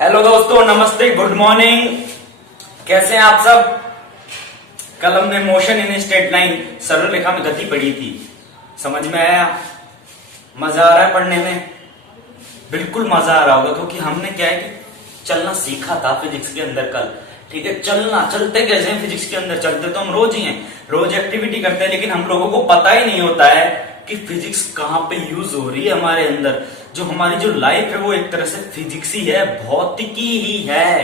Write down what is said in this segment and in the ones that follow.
Hello दोस्तों, नमस्ते, good morning. कैसे हैं आप सब? कल हमने मोशन इन स्ट्रेट लाइन सरल रेखा में गति पढ़ी थी। समझ में आया? मजा आ रहा है पढ़ने में? बिल्कुल मजा आ रहा होगा, क्योंकि हमने क्या है कि चलना सीखा था फिजिक्स के अंदर कल। ठीक है, चलते कैसे हैं फिजिक्स के अंदर? चलते तो हम रोज ही हैं, रोज एक्टिविटी करते हैं, लेकिन हम लोगों को पता ही नहीं होता है कि फिजिक्स कहाँ पे यूज हो रही है हमारे अंदर। जो हमारी जो लाइफ है वो एक तरह से फिजिक्स ही है, भौतिकी ही है।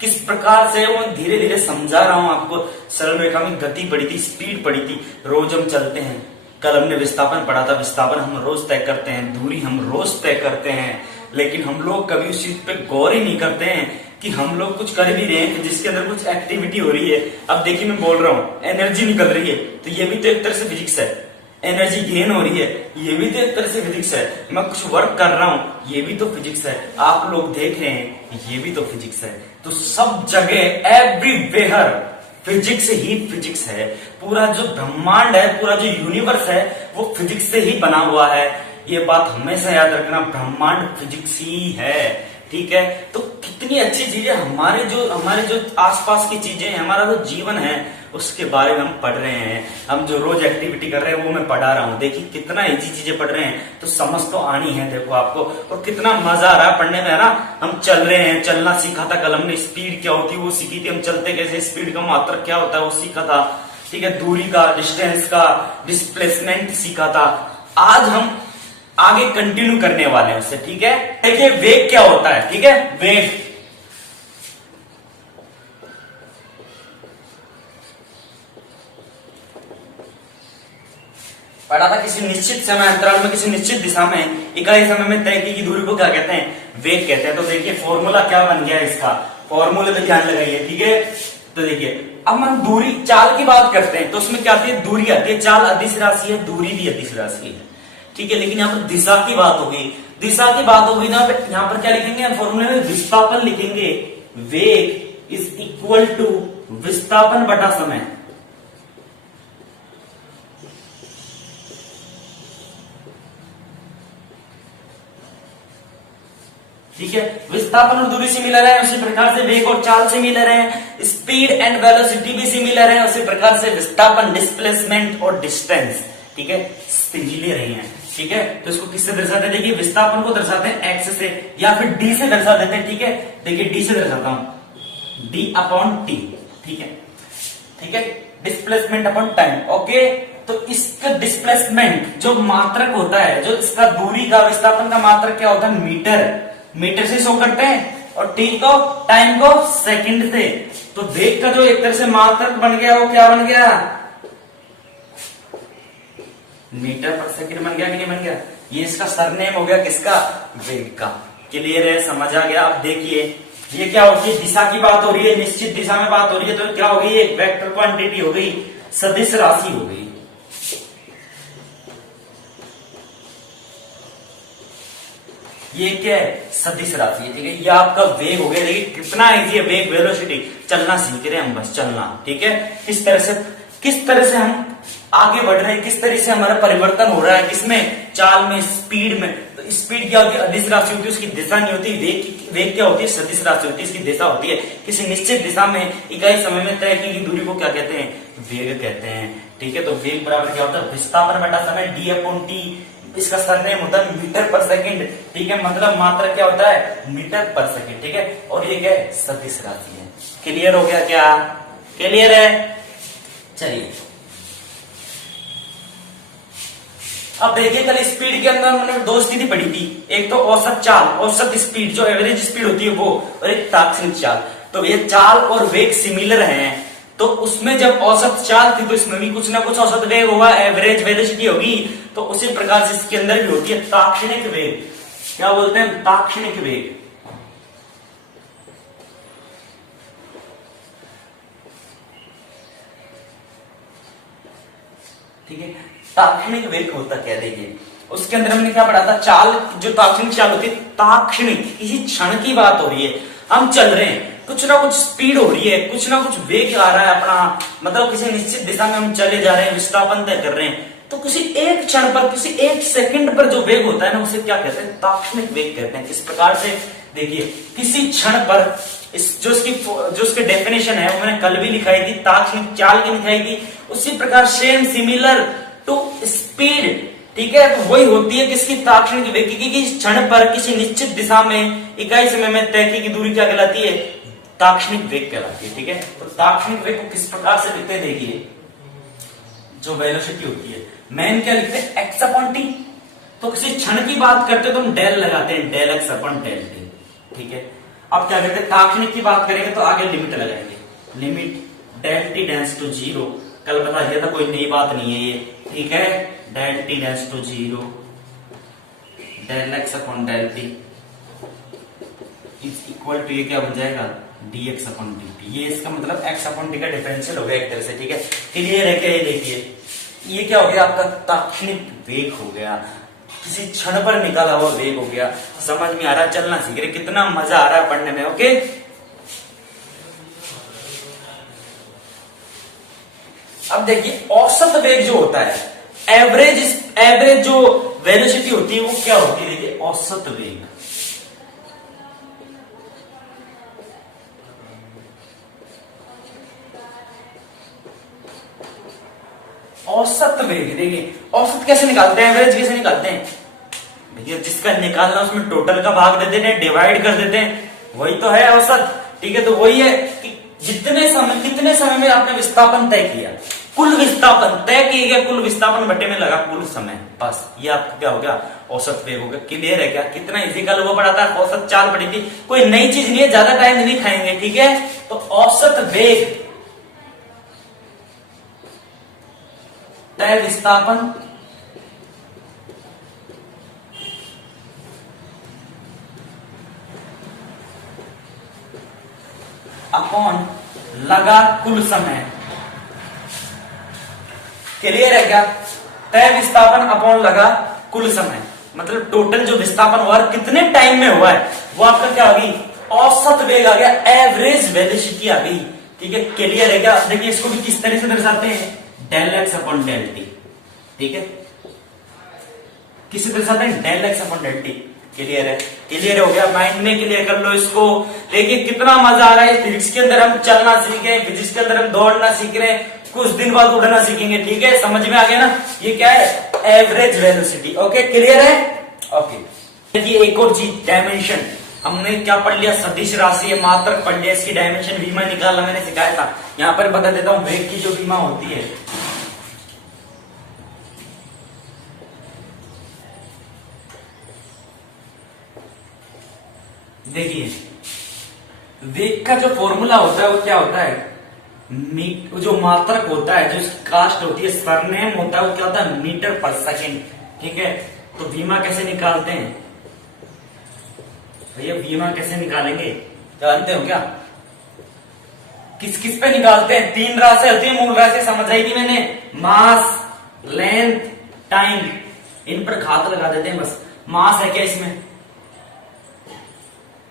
किस प्रकार से वो धीरे धीरे समझा रहा हूं आपको। सरल रेखा में गति पड़ी थी, स्पीड पड़ी थी, रोज हम चलते हैं। कल हमने विस्थापन पढ़ा था, विस्थापन हम रोज तय करते हैं, दूरी हम रोज तय करते हैं, लेकिन हम लोग कभी उस चीज पे गौर ही नहीं करते हैं कि हम लोग कुछ कर भी रहे हैं जिसके अंदर कुछ एक्टिविटी हो रही है। अब देखिए, मैं बोल रहा हूं एनर्जी निकल रही है, तो ये भी तो एक तरह से फिजिक्स है। एनर्जी गेन हो रही है, ये भी तो एक तरह से फिजिक्स है। मैं कुछ वर्क कर रहा हूं, ये भी तो फिजिक्स है। आप लोग देख रहे हैं, ये भी तो फिजिक्स है। तो सब जगह एवरीवेयर फिजिक्स ही फिजिक्स है। पूरा जो ब्रह्मांड है, पूरा जो यूनिवर्स है, वो फिजिक्स से ही बना हुआ है। ये बात हमेशा याद रखना, ब्रह्मांड फिजिक्स ही है। ठीक है, तो कितनी अच्छी चीजें हमारे जो आसपास की चीजें हैं, हमारा जो जीवन है, उसके बारे में हम पढ़ रहे हैं। हम जो रोज एक्टिविटी कर रहे हैं वो मैं पढ़ा रहा हूँ। देखिए कितना इजी चीजें पढ़ रहे हैं, तो समझ तो आनी है देखो आपको। और कितना मजा आ रहा है पढ़ने में, है ना? हम चल रहे हैं, चलना सीखा था कल हमने। स्पीड क्या होती है वो सीखी थी, हम चलते कैसे, स्पीड का मात्रक क्या होता है वो सीखा था। ठीक है, दूरी का, डिस्टेंस का, डिस्प्लेसमेंट सीखा था। आज हम आगे कंटिन्यू करने वाले हैं उससे। ठीक है, देखिए वेग क्या होता है। ठीक है, वेग पढ़ा था। किसी निश्चित समय अंतराल में, किसी निश्चित दिशा में, इकाई समय में तय की दूरी को क्या कहते हैं? वेग कहते हैं। तो देखिए फॉर्मूला क्या बन गया इसका, फॉर्मूले पे ध्यान लगाइए। ठीक है, तो देखिए अब हम दूरी, चाल की बात करते हैं, तो उसमें क्या आती है? दूरी आती है। चाल अदिश राशि है, दूरी भी अदिश राशि है। ठीक है, लेकिन यहाँ पर दिशा की बात होगी। दिशा की बात होगी ना, यहाँ पर क्या लिखेंगे हम? फॉर्मूले में विस्थापन लिखेंगे। वेग इज इक्वल टू विस्थापन बटा समय। ठीक है, विस्थापन और दूरी सिमिलर है, उसी प्रकार से वेग और चाल सिमिलर है। स्पीड एंड वेलोसिटी भी सिमिलर है, उसी प्रकार से विस्थापन, डिस्प्लेसमेंट और डिस्टेंस, ठीक है, सिमिलर ही है। ठीक है, तो इसको किससे दर्शाते हैं? देखिए विस्थापन को दर्शाते हैं एक्स से, या फिर डी से दर्शा देते हैं। ठीक है, देखिए डी से दर्शाता हूं, डी अपॉन टी। ठीक है, ठीक है, डिस्प्लेसमेंट अपॉन टाइम। ओके, तो इसका डिस्प्लेसमेंट जो मात्रक होता है, जो इसका दूरी का, विस्थापन का मात्रक क्या होता है? मीटर से शो करते हैं, और टी को, टाइम को सेकंड से। तो वेग का जो एक तरह से मात्रक बन गया, वो क्या बन गया? मीटर पर सेकंड बन गया कि नहीं बन गया? ये इसका सरनेम हो गया, किसका? वेग का। क्लियर है, समझ आ गया? अब देखिए ये क्या होती है? दिशा की बात हो रही है, निश्चित दिशा में बात हो रही है, तो क्या हो गई? एक वेक्टर क्वांटिटी हो गई, सदिश राशि हो गई। ये क्या है? सदिश राशि है। ठीक है, ये आपका वेग हो गया। देखिए कितना इजी है, वेग, वेलोसिटी, चलना सीख रहे हैं हम, बस चलना। ठीक है, किस तरह से हम आगे बढ़ रहे हैं, किस तरह से हमारा परिवर्तन हो रहा है, किसमें? चाल में, स्पीड में। तो स्पीड क्या होती है? अदिश राशि होती है, उसकी दिशा नहीं होती। वेग क्या होती है? सदिश राशि होती है, इसकी दिशा होती है। किसी निश्चित दिशा में, इकाई समय में तय की दूरी को क्या कहते हैं? वेग कहते हैं। ठीक है, तो वेग बराबर क्या होता है? विस्थापन बटा समय, डी अपॉन टी। इसका सरनेम होता है मीटर पर सेकंड। ठीक है, मतलब मात्रक क्या होता है? मीटर पर सेकंड। ठीक है, और ये क्या है? सदिश राशि है। क्लियर हो गया क्या? क्लियर है? चलिए अब देखिए, कल स्पीड के अंदर हमने दो स्थिति पढ़ी थी। एक तो औसत चाल, औसत स्पीड जो एवरेज स्पीड होती है वो, और एक तात्क्षणिक चाल। तो ये चाल और वेग सिमिलर हैं, तो उसमें जब औसत चाल थी तो इसमें भी कुछ ना कुछ औसत वेग होगा, एवरेज वेलोसिटी होगी। तो उसी प्रकार से इसके अंदर भी होती है तात्क्षणिक वेग। क्या बोलते हैं? तात्क्षणिक वेग। ठीक है, तात्क्षणिक वेग होता क्या? देखिए उसके अंदर हमने क्या पढ़ा था? चाल, जो तात्क्षणिक चाल होती है, तात्क्षणिक, किसी क्षण की बात हो रही है। हम चल रहे हैं, कुछ ना कुछ स्पीड हो रही है, कुछ ना कुछ वेग आ रहा है अपना, मतलब किसी निश्चित दिशा में हम चले जा रहे हैं, विस्थापन तय कर रहे हैं। तो किसी एक क्षण पर, किसी एक सेकंड पर जो वेग होता है ना, उसे क्या कहते हैं? तात्क्षणिक वेग कहते हैं। किस प्रकार से? देखिए किसी क्षण पर जो उसकी डेफिनेशन है वो मैंने कल भी लिखाई थी, ताक्षणिक चाल की लिखाई थी, उसी प्रकार सेम सिमिलर टू स्पीड, ठीक है। तो वही होती है किसकी, ताक्षणिक वेग की, किसी क्षण पर किसी निश्चित दिशा में इकाई समय में तय की दूरी क्या कहलाती है, ताक्षणिक वेग कहलाती है, ठीक है। तो ताक्षणिक वेग को किस प्रकार से लिखते हैं, देखिए जो वेलोसिटी होती है मैन क्या लिखते हैं, एक्स अपॉन टी। तो किसी क्षण की बात करते तो हम डेल लगाते हैं, del x upon del t, ठीक है। अब क्या करते हैं, ताक्षणिक की बात करेंगे तो आगे लिमिट लगाएंगे, limit del t tends to zero, कल बता दिया था, कोई नई बात नहीं है ये, ठीक है। Del t tends to zero, del x upon del t is equal to, ये क्या बन जाएगा, dx अपॉन dt। ये इसका मतलब x अपॉन t का डिफरेंशियल हो गया एक तरह से, ठीक है। क्लियर है क्या, ये देखिए ये क्या हो गया आपका ताक्षणिक वेग हो गया, किसी क्षण पर निकाला हुआ वेग हो गया। समझ में आ रहा है, चलना सीख रहे, कितना मजा आ रहा है पढ़ने में, ओके। अब देखिए औसत वेग जो होता है, एवरेज जो वेलोसिटी होती है वो क्या होती है, देखिए औसत वेग, औसत वेग, देखिए औसत कैसे निकालते हैं, एवरेज कैसे निकालते हैं, देखिए जिसका निकालना उसमें टोटल का भाग दे देते हैं, डिवाइड कर देते हैं, वही तो है औसत, ठीक है। तो वही है कि कितने समय में आपने विस्थापन तय किया, कुल विस्थापन तय किया गया, कुल विस्थापन बटे में लगा कुल समय, बस ये आपका क्या हो गया, औसत वेग हो गया। क्लियर है क्या, कितना इजी, कल वो पढ़ा था, औसत चाल पढ़ी थी, कोई नई चीज नहीं है, ज्यादा टाइम नहीं खाएंगे, ठीक है। तो औसत वेग तय विस्थापन अपॉन लगा कुल समय। क्लियर है क्या, तय विस्थापन अपॉन लगा कुल समय, मतलब टोटल जो विस्थापन हुआ कितने टाइम में हुआ है वो आपका क्या होगी, औसत वेग आ गया, एवरेज वेलोसिटी आ गई, ठीक है। क्लियर है क्या, देखिए इसको भी किस तरह से दर्शाते हैं, del x upon del t, ठीक है। किसी तरह से del x upon del t. Clear है, क्लियर हो गया, माइंड में क्लियर कर लो इसको। देखिए कितना मजा आ रहा है, फिजिक्स के अंदर हम चलना सीख रहे हैं, फिजिक्स के अंदर हम दौड़ना सीख रहे हैं, कुछ दिन बाद उड़ना सीखेंगे, ठीक है। समझ में आ गया ना, ये क्या है, एवरेज वेलोसिटी, ओके। क्लियर है, ओके। देखिए एक और चीज, डायमेंशन, हमने क्या पढ़ लिया, सदिश राशि है, मात्रक पढ़ लिया, इसकी डायमेंशन वीमा निकालना मैंने सिखाया था। यहां पर बता देता हूं, वेग की जो वीमा होती है, देखिए वेग का जो फॉर्मूला होता है वो क्या होता है, जो मात्रक होता है, जो कास्ट होती है, सरनेम होता है, वो क्या होता है, मीटर पर सेकेंड, ठीक है। तो वीमा कैसे निकालते हैं भैया, वीमा कैसे निकालेंगे जानते हो क्या, किस किस पे निकालते हैं, तीन राशि होती है, मूल राशि समझ आई थी मैंने, मास, लेंथ, टाइम, इन पर घात लगा देते हैं बस। मास है क्या इसमें,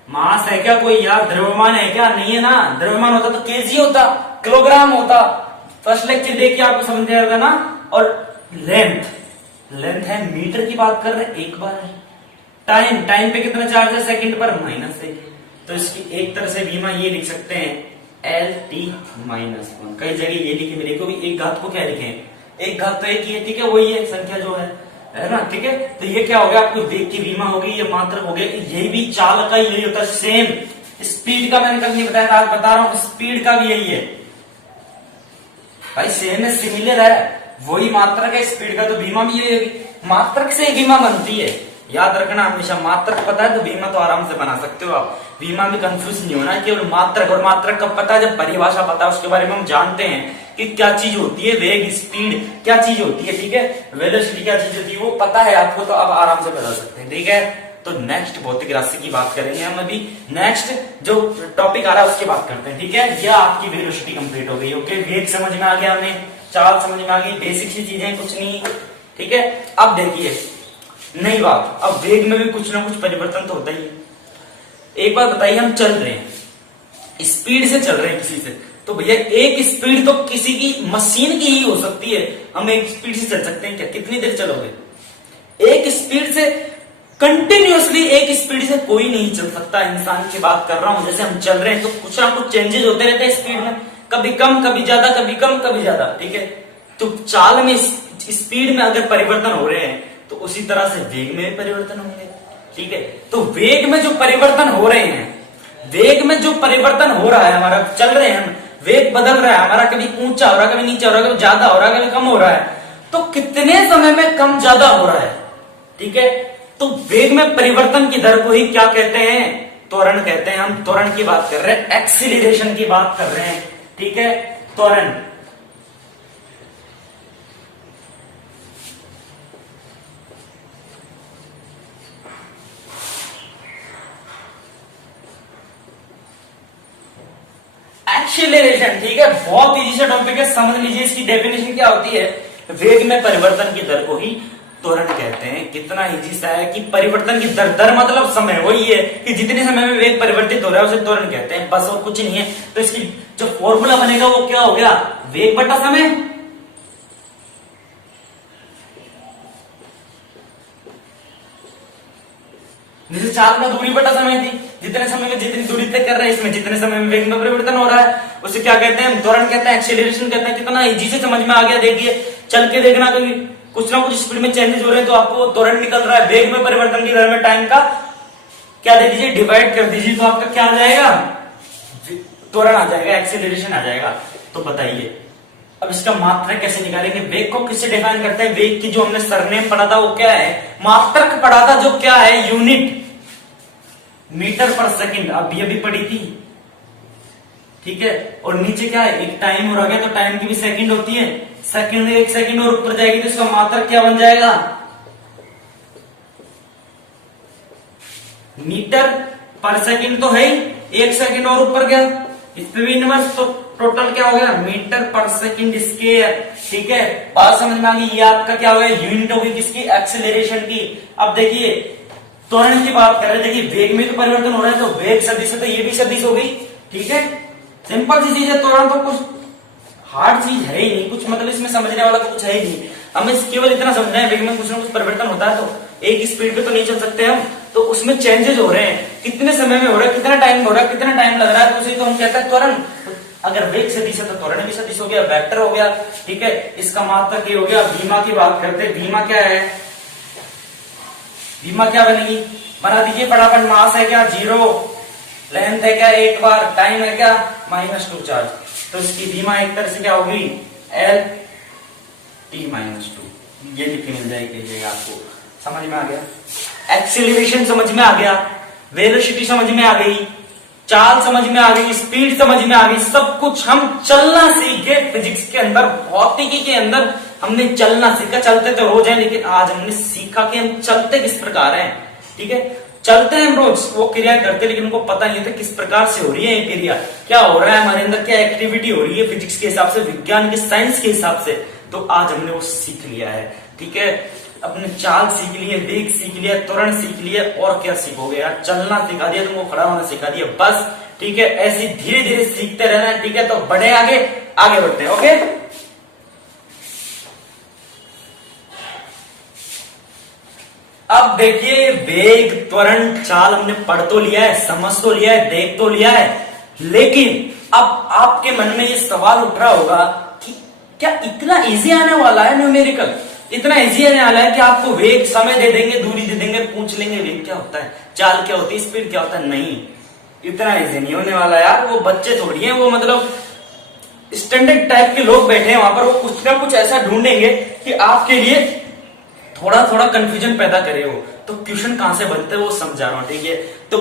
मास है क्या कोई यार, द्रव्यमान है क्या, नहीं है ना, द्रव्यमान होता तो केजी होता, किलोग्राम होता, फर्स्ट लेक्चर देखिए आपको समझ आएगा ना। और लेंथ, लेंथ है, मीटर की बात कर रहे हैं, एक बार है। टाइम, टाइम पे कितना चार्ज है, सेकंड पर माइनस है, तो इसकी एक तरह से बीमा ये लिख सकते हैं, एल टी माइनस वन। कई जगह ये लिखे, मेरे को भी एक घात को क्या लिखे, एक घात तो एक ही है, ठीक है, वही है संख्या जो है ना, ठीक है। तो ये क्या हो गया, आपको वेग की बीमा होगी, ये मात्रक हो गया, यही भी चाल का यही होता है, सेम स्पीड का मैंने कल नहीं बताया था, आज बता रहा हूं, स्पीड का भी यही है भाई, सेम है, सिमिलर है, वही मात्रक है, स्पीड का, तो बीमा भी यही होगी, मात्रक से बीमा बनती है, याद रखना हमेशा, मात्रक पता है तो बीमा तो आराम से बना सकते हो आप, बीमा में कंफ्यूज नहीं होना, केवल मात्रक, और मात्रक कब पता है, जब परिभाषा पता है, उसके बारे में हम जानते हैं कि क्या चीज होती है, वेग, स्पीड क्या चीज होती है, ठीक है, वेलोसिटी क्या चीज होती है, वो पता है आपको, तो आप आराम से बता सकते हैं, ठीक है। तो नेक्स्ट भौतिक राशि की बात करेंगे हम अभी, नेक्स्ट जो टॉपिक आ रहा है उसकी बात करते हैं, ठीक है। यह आपकी वेलोसिटी कंप्लीट हो गई, ओके, वेग समझ में आ गया, हमें चाल समझ में आ गई, बेसिक सी चीजें, कुछ नहीं, ठीक है। अब देखिए नई बात, अब वेग में भी कुछ ना कुछ परिवर्तन तो होता ही है। एक बात बताइए, हम चल रहे हैं, स्पीड से चल रहे हैं किसी से, तो भैया एक स्पीड तो किसी की मशीन की ही हो सकती है, हम एक स्पीड से चल सकते हैं क्या, कितनी देर चलोगे, एक स्पीड से कंटिन्यूअसली एक स्पीड से कोई नहीं चल सकता। इंसान की बात कर रहा हूं, जैसे हम चल रहे हैं तो कुछ ना कुछ चेंजेस होते रहते हैं स्पीड में, कभी कम कभी ज्यादा, कभी कम कभी ज्यादा, ठीक है। तो चाल में, स्पीड में अगर परिवर्तन हो रहे हैं तो उसी तरह से वेग में भी परिवर्तन होंगे, ठीक है। तो वेग में जो परिवर्तन हो रहे हैं, वेग में जो परिवर्तन हो रहा है, हमारा चल रहे हैं हम, वेग बदल रहा है हमारा, कभी ऊंचा हो रहा है, कभी नीचा हो रहा है, कभी ज्यादा हो रहा है, कभी कम हो रहा है, तो कितने समय में कम ज्यादा हो रहा है, ठीक है। तो वेग में परिवर्तन की दर को ही क्या कहते हैं? त्वरण कहते हैं। हम त्वरण की बात कर रहे हैं, एक्सीलरेशन की बात कर रहे हैं, ठीक है, त्वरण। एक्सीलरेशन, ठीक है, बहुत इजी से टॉपिक है, समझ लीजिए इसकी डेफिनेशन क्या होती है। वेग में परिवर्तन की दर को ही त्वरण कहते हैं। कितना इजी सा है कि परिवर्तन की दर, दर मतलब समय, वही है कि जितने समय में वेग परिवर्तित हो रहा है उसे त्वरण कहते हैं, बस और कुछ नहीं है। तो इसकी जो फॉर्मूला बनेगा वो क्या हो गया? वेग बटा समय। जैसे चाल में दूरी बटा समय थी, जितने समय में जितनी दूरी तय कर रहे हैं, इसमें जितने समय में वेग में परिवर्तन हो रहा है उसे क्या कहते हैं? त्वरण कहते हैं, एक्सीलरेशन कहते हैं। कितना इजी से समझ में आ गया, देखिए चल के देखना, कभी कुछ ना कुछ स्पीड में चेंजेस हो रहे हैं तो आपको त्वरण निकल रहा है। वेग में परिवर्तन की दर में टाइम का क्या दे दीजिए, डिवाइड कर दीजिए, तो आपका क्या आ जाएगा? त्वरण आ जाएगा, एक्सीलरेशन आ जाएगा। तो बताइए अब इसका मात्रक कैसे निकालेंगे? वेग को किससे डिफाइन करते हैं? वेग की जो हमने सरनेम पढ़ा था वो क्या है? मात्रक पढ़ा था, जो क्या है? यूनिट, मीटर पर सेकंड, अभी पढ़ी थी, ठीक है। और नीचे क्या है? एक टाइम और आ गया, तो टाइम की भी सेकंड होती है, सेकंड, एक सेकंड और ऊपर जाएगी तो इसका मात्रक क्या बन जाएगा? मीटर पर सेकंड तो है ही, एक सेकंड और ऊपर गया, इस पे भी इनवर्स, तो टोटल क्या हो गया? मीटर पर सेकंड स्क्वायर, ठीक है। बात समझ में आ गई? ये आपका क्या हो गया? यूनिट होगी किसकी? एक्सेलरेशन की। अब देखिए त्वरण की बात कर रहे हैं, देखिए वेग में तो परिवर्तन हो रहा है, तो वेग सदिश है तो ये भी सदिश हो गई, ठीक है। सिंपल सी चीज है, त्वरण तो कुछ हार्ड चीज है ही नहीं, कुछ मतलब इसमें समझने वाला तो कुछ है ही नहीं। हमें केवल इतना समझना है, वेग में कुछ ना कुछ परिवर्तन होता है, तो एक स्पीड पे तो नहीं चल सकते हम, तो उसमें चेंजेस हो रहे हैं, कितने समय में हो रहा है, कितना टाइम हो रहा है, कितना टाइम लग रहा है, तो उसे तो हम कहते हैं त्वरण। अगर वेग सदिश है तो त्वरण भी सदिश हो गया, वेक्टर हो गया, ठीक है। इसका मात्रक ये हो गया। बीमा की बात करते हैं, बीमा क्या है? बीमा क्या बनेगी? बना दीजिए फटाफट। मास है क्या? 0, लेंथ है क्या? 1 बार, टाइम है क्या? -2 चार्ज। तो इसकी बीमा एक तरह से क्या होगी? L T -2, ये लिख के मिल जाएगी आपको। समझ में आ गया? एक्सीलरेशन समझ में आ गया, वेलोसिटी समझ में आ गई, चाल समझ में आ गई, स्पीड समझ में आ गई, सब कुछ हम चलना सीख गए। फिजिक्स के अंदर, भौतिकी के अंदर हमने चलना सीखा। चलते तो रोज है, लेकिन आज हमने सीखा कि हम चलते किस प्रकार हैं, ठीक है। चलते हैं हम रोज, वो क्रिया करते, लेकिन उनको पता नहीं था किस प्रकार से हो रही है ये क्रिया, क्या हो रहा है हमारे अंदर, क्या एक्टिविटी हो रही है फिजिक्स के हिसाब से, विज्ञान के, साइंस के हिसाब से। तो आज हमने वो सीख लिया है, ठीक है। अपने चाल सीख लिए, वेग सीख लिया, त्वरण सीख लिया, और क्या सीखोगे यार? चलना सिखा दिया तुमको, खड़ा होना सिखा दिया, बस, ठीक है। ऐसे धीरे धीरे सीखते रहना है, ठीक है। तो बढ़े आगे, आगे बढ़ते हैं, ओके। अब देखिए वेग, त्वरण, चाल हमने पढ़ तो लिया है, समझ तो लिया है, देख तो लिया है, लेकिन अब आपके मन में ये सवाल उठ रहा होगा कि क्या इतना इजी आने वाला है न्यूमेरिकल? इतना इजी आने वाला है कि आपको वेग, समय दे देंगे, दूरी दे देंगे, पूछ लेंगे वेग क्या होता है, चाल क्या होती है, स्पीड क्या होता है? नहीं, इतना इजी नहीं होने वाला यार। वो बच्चे थोड़ी है, वो मतलब स्टैंडर्ड टाइप के लोग बैठे हैं वहां पर, वो कुछ ना कुछ ऐसा ढूंढेंगे कि आपके लिए थोड़ा थोड़ा कंफ्यूजन पैदा करे। हो तो क्वेश्चन कहां से बनते हैं वो समझा रहा हूं, ठीक है। तो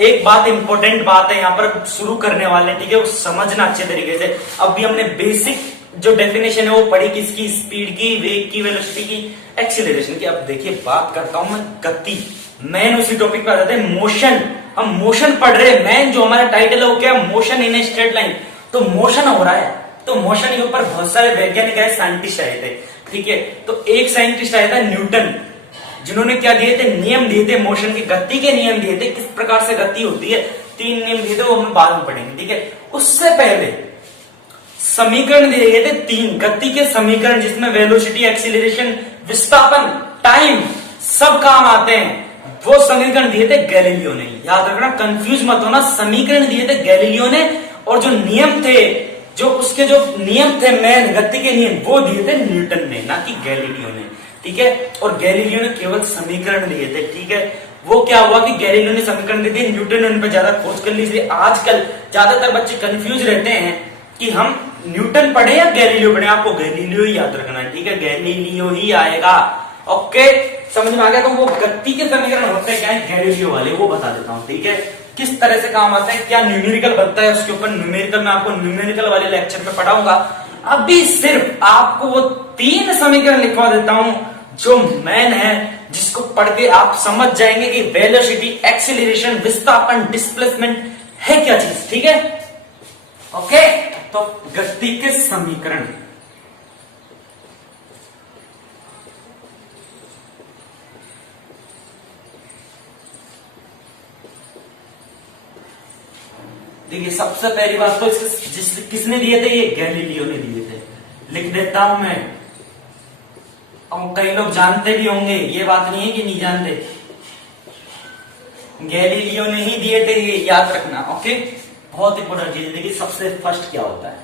एक बात, इंपॉर्टेंट बात है यहाँ पर शुरू करने वाले, ठीक है, वो समझना अच्छे तरीके से। अभी हमने बेसिक जो डेफिनेशन है वो पढ़ी, किसकी? स्पीड की, वेग की, वेलोसिटी की, एक्सीलरेशन की। अब देखिए बात करता हूं मैं गति, मेन उसी टॉपिक पे आ जाते हैं, मोशन। हम मोशन पढ़ रहे हैं, मेन जो हमारा टाइटल है वो क्या? Motion in a straight line. तो मोशन हो रहा है, तो मोशन के ऊपर बहुत सारे वैज्ञानिक आए, साइंटिस्ट आए थे, ठीक है। तो एक साइंटिस्ट आया था न्यूटन, जिन्होंने क्या दिए थे? नियम दिए थे, मोशन की, गति के नियम दिए थे, किस प्रकार से गति होती है, 3 नियम दिए थे, वो हम बाद में पढ़ेंगे, ठीक है। उससे पहले समीकरण दिए गए थे 3 गति के समीकरण, जिसमें वेलोसिटी, एक्सीलरेशन, विस्थापन, टाइम सब काम आते हैं। वो समीकरण दिए थे गैलीलियो ने। याद रखना, कंफ्यूज मत होना, समीकरण दिए थे गैलीलियो ने और जो नियम थे, जो उसके जो नियम थे मेन गति के नियम, वो दिए थे न्यूटन ने, ना कि गैलीलियो ने। ठीक है, और गैलीलियो ने केवल समीकरण दिए थे। ठीक है, वो क्या हुआ कि गैलीलियो ने समीकरण दिए थे, न्यूटन ने उन पर ज्यादा खोज कर ली। इसलिए आजकल ज्यादातर बच्चे कंफ्यूज रहते हैं कि हम न्यूटन पढ़े या गैलीलियो पढ़े। आपको गैलीलियो ही याद रखना है। ठीक है, गैलीलियो ही आएगा। ओके, समझ में आ गया। तो वो गति के समीकरण होते हैं क्या है गैलीलियो वाले, वो बता देता हूं। ठीक है, किस तरह से काम आता है, क्या न्यूमेरिकल बनता है, उसके ऊपर न्यूमेरिकल मैं आपको न्यूमेरिकल वाले लेक्चर में पढ़ाऊंगा। अभी सिर्फ आपको वो 3 समीकरण लिखवा देता हूं जो मेन है, जिसको पढ़ के आप समझ जाएंगे कि वेलोसिटी, एक्सीलरेशन, विस्थापन, डिस्प्लेसमेंट है क्या चीज। ठीक है, ओके। तो गति के समीकरण, देखिए सबसे पहली बात तो किसने दिए थे, ये गैलीलियो ने दिए थे। लिख देता हूं मैं, और कई लोग जानते भी होंगे, ये बात नहीं है कि नहीं जानते। गैलीलियो ने ही दिए थे, ये याद रखना। ओके, बहुत इंपॉर्टेंट चीज। देखिए सबसे फर्स्ट क्या होता है,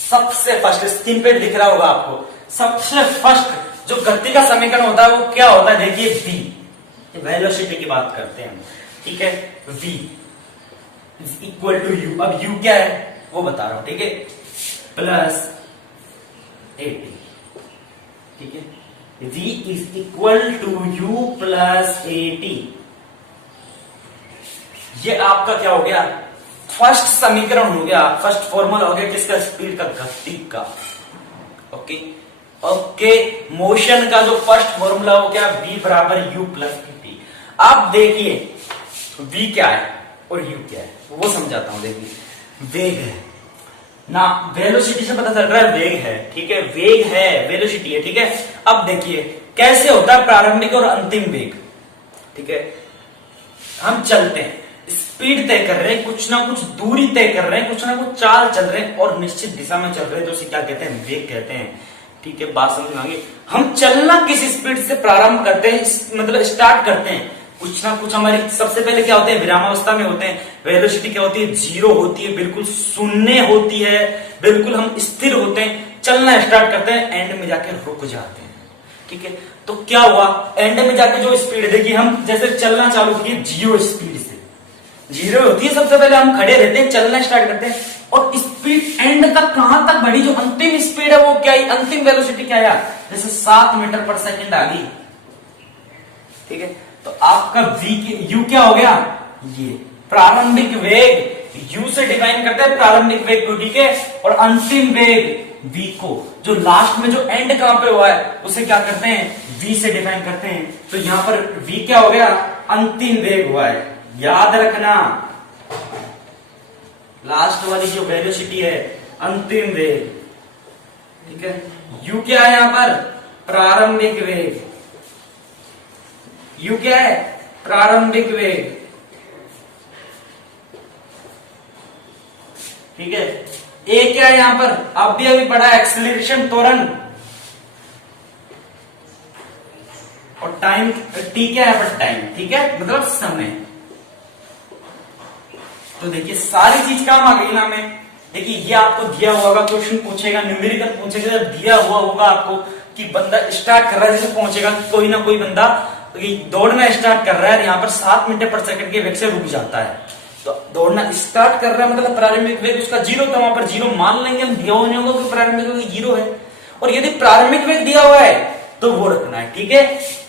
सबसे फर्स्ट स्क्रीन पे दिख रहा होगा आपको, सबसे फर्स्ट जो गति का समीकरण होता है वो क्या होता है, देखिए v, वेलोसिटी की बात करते हैं हम। ठीक है, v इक्वल टू यू। अब u क्या है वो बता रहा हूं। ठीक है, प्लस 80। ठीक है, v is equal to u plus 80। ये आपका क्या हो गया, फर्स्ट समीकरण हो गया, फर्स्ट फॉर्मूला हो गया किसका, स्पीड का, गति का। ओके ओके, मोशन का जो फर्स्ट फॉर्मूला हो गया v बराबर u प्लस 80। अब देखिए v क्या है और u क्या है, वो समझाता हूं। देखिए वेग है ना, वेलोसिटी से पता चल रहा है वेग है। ठीक है, वेग है, वेलोसिटी है। ठीक है, अब देखिए कैसे होता है प्रारंभिक और अंतिम वेग। ठीक है, हम चलते हैं, स्पीड तय कर रहे हैं, कुछ ना कुछ दूरी तय कर रहे हैं, कुछ ना कुछ चाल चल रहे हैं और निश्चित दिशा में चल रहे हैं, तो उसे क्या कहते हैं, वेग कहते हैं। ठीक है, बात समझ में आ गई। हम चलना किस स्पीड से प्रारंभ करते हैं, मतलब स्टार्ट करते हैं, कुछ ना कुछ हमारी सबसे पहले क्या होते हैं, विरामावस्था में होते हैं। वेलोसिटी क्या होती है, 0 होती है, बिल्कुल शून्य होती है, बिल्कुल हम स्थिर होते हैं, चलना स्टार्ट करते हैं, एंड में जाके रुक जाते हैं। ठीक है, तो क्या हुआ, एंड में जाके जो स्पीड, देखिए हम जैसे चलना चालू किए 0 स्पीड से, 0 होती है सबसे पहले, हम खड़े रहते हैं, चलना स्टार्ट करते हैं, और स्पीड एंड तक कहां तक बढ़ी, जो अंतिम स्पीड है वो क्या है, अंतिम वेलोसिटी क्या है, जैसे 7 मीटर पर सेकंड आ गई। ठीक है, तो आपका u क्या हो गया, ये प्रारंभिक वेग u से डिफाइन करते हैं प्रारंभिक वेग को। ठीक है, और अंतिम वेग v को, जो लास्ट में जो एंड कहां पे हुआ है उसे क्या करते हैं, v से डिफाइन करते हैं। तो यहां पर v क्या हो गया, अंतिम वेग हुआ है। याद रखना, लास्ट वाली जो वेलोसिटी है अंतिम वेग। ठीक है, u क्या है यहां पर, प्रारंभिक वेग। u क्या है, प्रारंभिक वेग। ठीक है, a क्या है यहां पर, अब भी अभी पढ़ा, एक्सीलरेशन, त्वरण, और टाइम, t क्या है पर टाइम। ठीक है, मतलब समय। तो देखिए सारी चीज काम आ गई ना में। देखिए ये आपको दिया हुआ होगा, क्वेश्चन पूछेगा, न्यूमेरिकल पूछेगा, जब दिया हुआ होगा आपको कि बंदा स्टार्ट कर रहा है, जैसे पहुंचेगा कोई ना कोई बंदा दौड़ना स्टार्ट कर रहा है, यहाँ पर 7 मीटर पर सेकंड के वेग से रुक जाता है, तो दौड़ना स्टार्ट कर रहा है, मतलब प्रारंभिक वेग उसका 0 था, वहां पर 0 मान लेंगे हम, दिया होने होगा कि प्रारंभिक वेग 0 है। और यदि प्रारंभिक वेग दिया हुआ है तो वो रखना है। ठीक है,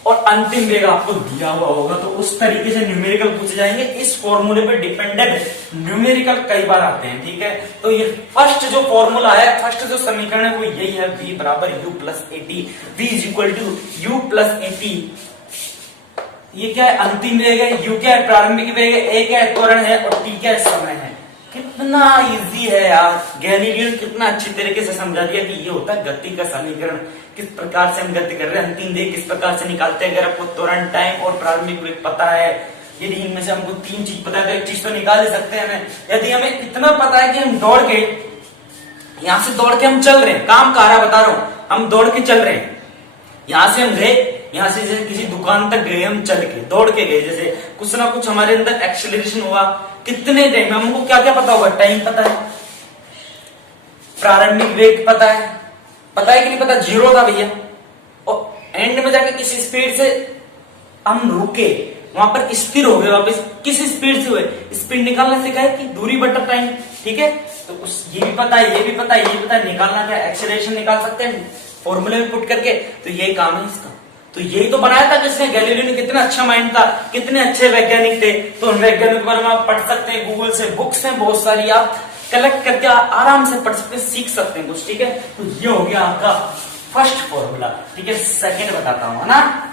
और अंतिम वेग आपको दिया हुआ होगा, तो उस तरीके से न्यूमेरिकल पूछे जाएंगे। इस फॉर्मूले पे डिपेंडेंट न्यूमेरिकल कई बार आते हैं। ठीक है, तो ये फर्स्ट जो फॉर्मूला है, फर्स्ट जो समीकरण है वो यही है, v बराबर u plus 80, v is equal to u plus 80। ये क्या है, अंतिम वेग है, u क्या है, प्रारंभिक वेग है, a क्या है, त्वरण है, और t क्या है, समय है। कितना इजी है यार, गैलीलियो ने कितना अच्छी तरीके से समझा दिया कि ये होता है गति का समीकरण, किस प्रकार से हम गति कर रहे हैं, अंतिम वेग किस प्रकार से निकालते हैं। अगर आपको त्वरण, टाइम और प्रारंभिक वेग पता है, यदि इनमें से हमको 3 चीज पता है तो एक चीज तो निकाल ही सकते हैं हमें। यदि हमें इतना पता है कि हम दौड़ के, यहां से दौड़ के हम चल रहे हैं, काम कर रहा बता रहा हूं, हम दौड़ के चल रहे हैं, यहां से हम गए, यहाँ से जैसे किसी दुकान तक गए, हम चल के दौड़ के गए, जैसे कुछ ना कुछ हमारे अंदर एक्सेलरेशन हुआ, कितने टाइम में हमको क्या क्या पता होगा, टाइम पता है, प्रारंभिक वेग पता है कि नहीं पता, 0 था भैया, और एंड में जाके किस स्पीड से हम रुके, वहां पर स्थिर हो गए, वापस किस स्पीड से हुए, स्पीड निकालना सिखाए कि दूरी बटा टाइम, ठीक है। तो उस ये भी पता है, ये भी पता है, ये पता है, निकालना क्या, एक्सेलरेशन निकाल सकते हैं फॉर्मूले में पुट करके, तो यही काम है इसका। तो यही तो बनाया था जिसने, गैलीलियो ने, कितना अच्छा माइंड था, कितने अच्छे वैज्ञानिक थे। तो उन वैज्ञानिक के बारे में आप पढ़ सकते हैं, गूगल से बुक्स हैं बहुत सारी, आप कलेक्ट करके आराम से पढ़ सकते हैं, सीख सकते हैं कुछ, ठीक है। तो ये हो गया आपका फर्स्ट फॉर्मूला, ठीक है। सेकेंड बताता हूं, है ना।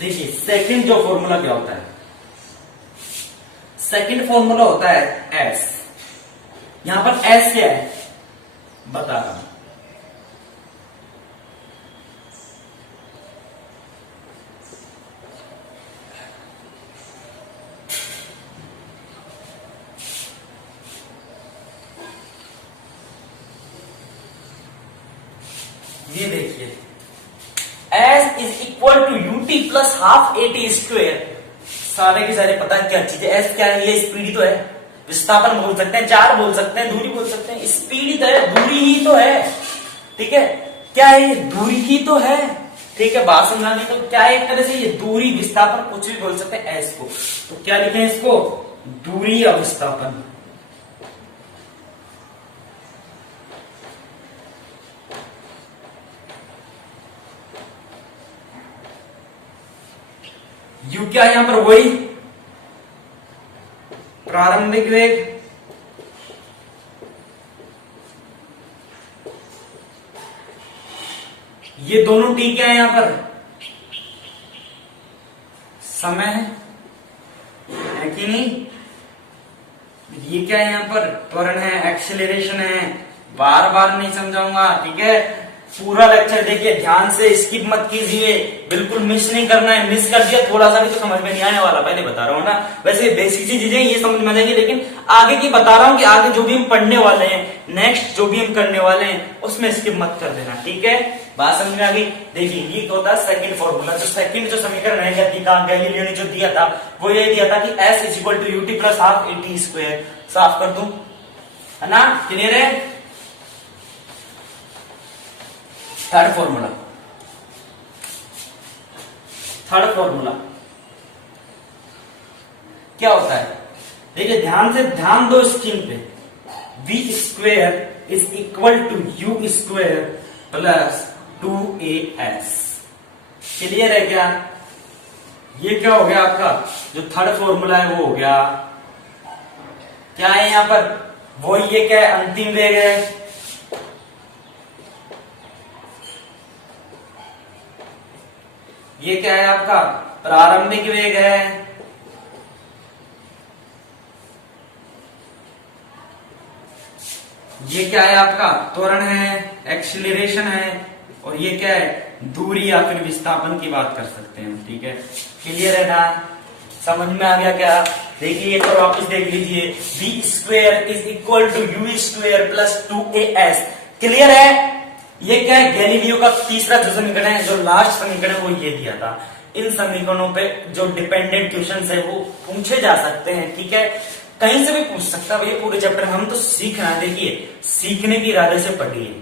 देखिए सेकंड जो फॉर्मूला क्या होता है, सेकंड फॉर्मूला होता है एस। यहां पर एस क्या है बता रहा हूं, ये देखिए S is equal to ut plus half at square. सारे के सारे पता है क्या चीज है, एस क्या है, ये स्पीड ही तो है, विस्थापन बोल सकते हैं, चार बोल सकते हैं, दूरी बोल सकते हैं, स्पीड ही तो है, दूरी ही तो है, ठीक है। क्या है ये, दूरी ही तो है, ठीक है। बात समझाने तो क्या है, एक तरह से ये दूरी विस्थापन कुछ भी बोल सकते हैं एस को। तो क्या लिखें इसको, दूरी या विस्थापन। यू क्या है यहां पर, वही प्रारंभिक वेग, ये दोनों टी क्या है यहां पर, समय है कि नहीं, ये क्या है यहां पर, त्वरण है, एक्सेलरेशन है। बार बार नहीं समझाऊंगा, ठीक है। पूरा लेक्चर देखिए ध्यान से, स्किप मत कीजिए, बिल्कुल मिस नहीं करना है, मिस कर दिया थोड़ा सा भी तो समझ में नहीं आने वाला, पहले बता रहा हूं ना। वैसे बेसिक सी चीजें ये समझ में आ जाएंगी, लेकिन आगे की बता रहा हूं कि आगे जो भी हम पढ़ने वाले हैं, नेक्स्ट जो भी हम करने वाले हैं, उसमें स्किप मत कर देना, ठीक है। बात समझ में आ गई। देखिए ये होता है सेकंड फॉर्मूला, जो सेकंड जो समीकरण है गति का, गैलीलियो ने जो दिया था वो ये दिया था कि S is equal to ut plus half at square. साफ कर दूं, है ना, क्लियर है। थर्ड फॉर्मूला, थर्ड फॉर्मूला क्या होता है, देखिए ध्यान से, ध्यान दो स्क्रीन पे, v square is equal to u square plus 2as। Clear है क्या, ये क्या हो गया आपका, जो थर्ड फॉर्मूला है वो हो गया, क्या है यहां पर, वो ये क्या है, अंतिम वेग है, ये क्या है आपका, प्रारंभिक वेग है, ये क्या है आपका, त्वरण है, एक्सीलरेशन है, और ये क्या है, दूरी या फिर विस्थापन की बात कर सकते हैं, ठीक है। क्लियर है ना, समझ में आ गया क्या। देखिए एक बार वापस देख लीजिए, v square is equal to u square plus 2as। Clear है। ये क्या है, गैलीलियो का तीसरा जो समीकरण है, जो लास्ट समीकरण है वो ये दिया था। इन समीकरणों पे जो डिपेंडेंट क्वेश्चंस है वो पूछे जा सकते हैं, ठीक है, कहीं से भी पूछ सकता है। भैया पूरे चैप्टर हम तो सीखना है, देखिए सीखने के इरादे से पढ़िए,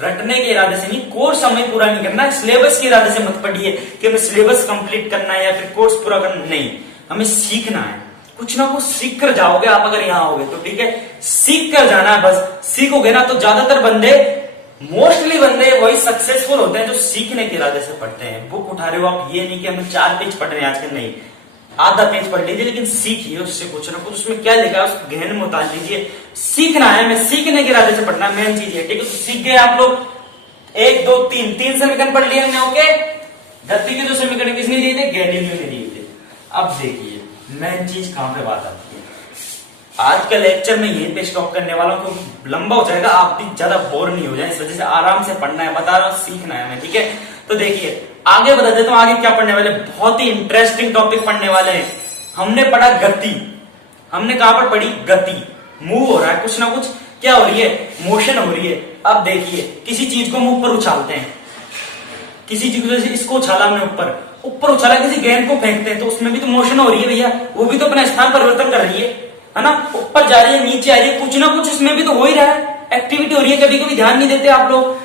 रटने के इरादे से नहीं, कोर्स हमें पूरा नहीं करना, सिलेबस के इरादे से मत पढ़िए कि हमें सिलेबस कंप्लीट करना है या फिर कोर्स पूरा करना, नहीं, हमें सीखना है। कुछ ना कुछ सीख कर जाओगे आप अगर यहाँ आओगे तो, ठीक है, सीख कर जाना है बस। सीखोगे ना तो ज्यादातर बंदे, मोस्टली बंदे वही सक्सेसफुल होते हैं जो सीखने के इरादे से पढ़ते हैं। बुक उठा रहे हो आप, ये नहीं कि हमें 4 पेज पढ़ रहे हैं आज के, नहीं, आधा पेज पढ़ लीजिए, लेकिन सीखिए उससे कुछ ना कुछ, उसमें क्या लिखा है उस गहन में उतार लीजिए। सीखना है, हमें सीखने के इरादे से पढ़ना मेन चीज है, ठीक है। तो सीख गए आप लोग, 1 2 3 समीकरण पढ़ लिए हमने, ओके। गति के जो समीकरण किसने दिए थे, गैलीलियो ने दिए थे। अब देखिए मेन चीज कहां पे बात आती है। आज का लेक्चर में यहीं पे स्टॉप करने वाला हूं, तो लंबा हो जाएगा, आप भी ज्यादा बोर नहीं हो जाए, इस वजह से आराम से पढ़ना है, बता रहा हूं, सीखना है हमें, ठीक है। तो देखिए आगे बता देता हूं, आगे क्या पढ़ने वाले, बहुत ही इंटरेस्टिंग टॉपिक पढ़ने वाले हैं। हमने पढ़ा गति, हमने कहां पर पढ़ी, गति, मूव हो रहा है कुछ ना कुछ, क्या हो रही है, मोशन हो रही है। अब देखिए किसी चीज को हम ऊपर उछालते हैं, किसी चीज को जैसे इसको उछाला हमने ऊपर ऊपर उछाला, किसी गेंद को फेंकते हैं तो उसमें भी तो मोशन हो रही है भैया, वो भी तो अपना स्थान परिवर्तन कर रही है ना, ऊपर जा रही है नीचे आ रही है, कुछ ना कुछ इसमें भी तो हो ही रहा है, एक्टिविटी हो रही है। कभी कभी ध्यान नहीं देते आप लोग,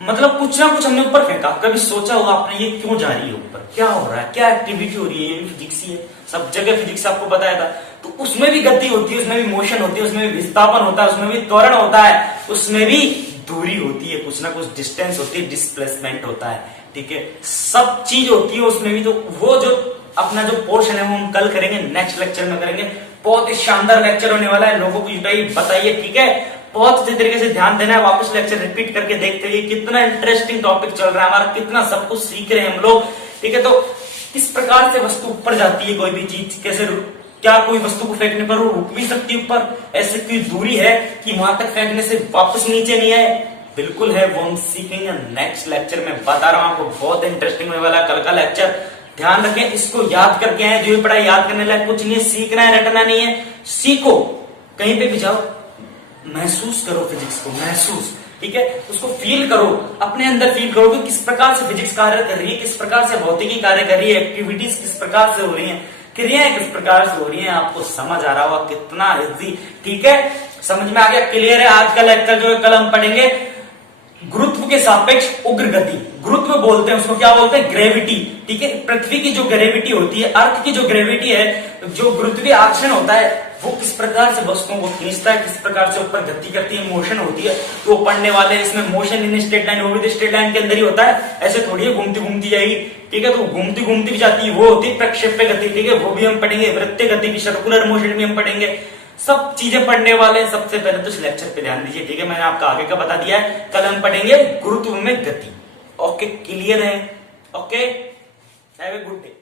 मतलब कुछ ना कुछ हमने ऊपर फेंका, कभी सोचा होगा आपने ये क्यों जा रही है ऊपर, क्या हो रहा है, क्या एक्टिविटी हो रही है, ये भी फिजिक्स ही है, सब जगह फिजिक्स आपको बताया था। तो उसमें भी गति होती है, उसमें भी मोशन होती है, उसमें भी विस्थापन होता है, उसमें भी त्वरण होता है, उसमें भी दूरी होती है, कुछ ना कुछ डिस्टेंस होती है, डिस्प्लेसमेंट होता है, ठीक है, सब चीज होती है उसमें भी। तो वो जो अपना जो पोर्शन है वो हम कल करेंगे, नेक्स्ट लेक्चर में करेंगे। बहुत ही शानदार लेक्चर होने वाला है, लोगों को जुटाइए, बताइए, ठीक है, बहुत अच्छे तरीके से ध्यान देना है। वापस लेक्चर रिपीट करके देखते हैं कितना इंटरेस्टिंग टॉपिक चल रहा है हमारा, कितना सब कुछ सीख रहे हैं हम लोग, ठीक है। तो किस प्रकार से वस्तु ऊपर जाती है, कोई भी चीज कैसे, क्या कोई वस्तु को फेंकने पर वो रुक भी सकती है ऊपर, ऐसे कोई दूरी है कि वहां तक फेंकने से वापस नीचे नहीं आए, बिल्कुल है, वो हम सीखेंगे नेक्स्ट लेक्चर में, बता रहा हूं आपको, बहुत इंटरेस्टिंग होने वाला कल का लेक्चर। ध्यान रखें, इसको याद करके आए, जो भी पढ़ाई याद करने लायक कुछ नहीं है, सीखना है, रटना नहीं है, सीखो, कहीं पे भी जाओ महसूस करो फिजिक्स को, महसूस, ठीक है, उसको फील करो, अपने अंदर फील करो कि किस प्रकार से फिजिक्स कार्य कर रही है, किस प्रकार से भौतिकी कार्य कर रही है, एक्टिविटीज किस प्रकार से हो रही है, क्रियाएं किस प्रकार से हो रही हैं, आपको समझ आ रहा होगा, कितना इजी, ठीक है, समझ में आ गया, क्लियर है। आज का लेक्चर जो है कल हम पढ़ेंगे गुरुत्व के सापेक्ष उग्र गति, गुरुत्व बोलते हैं उसको, क्या बोलते हैं, ग्रेविटी, ठीक है, पृथ्वी की जो ग्रेविटी होती है, अर्थ की जो ग्रेविटी है, जो गुरुत्वीय आकर्षण होता है, वो किस प्रकार से वस्तुओं को खींचता है, किस प्रकार से ऊपर गति करती है, मोशन होती है, तो पढ़ने वाले इसमें मोशन इन स्ट्रेट लाइन, वो भी स्ट्रेट लाइन के अंदर ही होता है, ऐसे थोड़ी है घूमती घूमती जाएगी, ठीक है, तो घूमती घूमती भी जाती है, वो होती है प्रक्षेप्य गति, ठीक है, वो भी हम पढ़ेंगे, वृत्तीय गति भी, सर्कुलर मोशन भी हम पढ़ेंगे, सब चीजें पढ़ने वाले हैं। सबसे पहले तो इस लेक्चर पे ध्यान दीजिए, ठीक है, मैंने आपका आगे का बता दिया है, कल हम पढ़ेंगे गुरुत्व में गति। ओके, क्लियर है, okay, have a good day.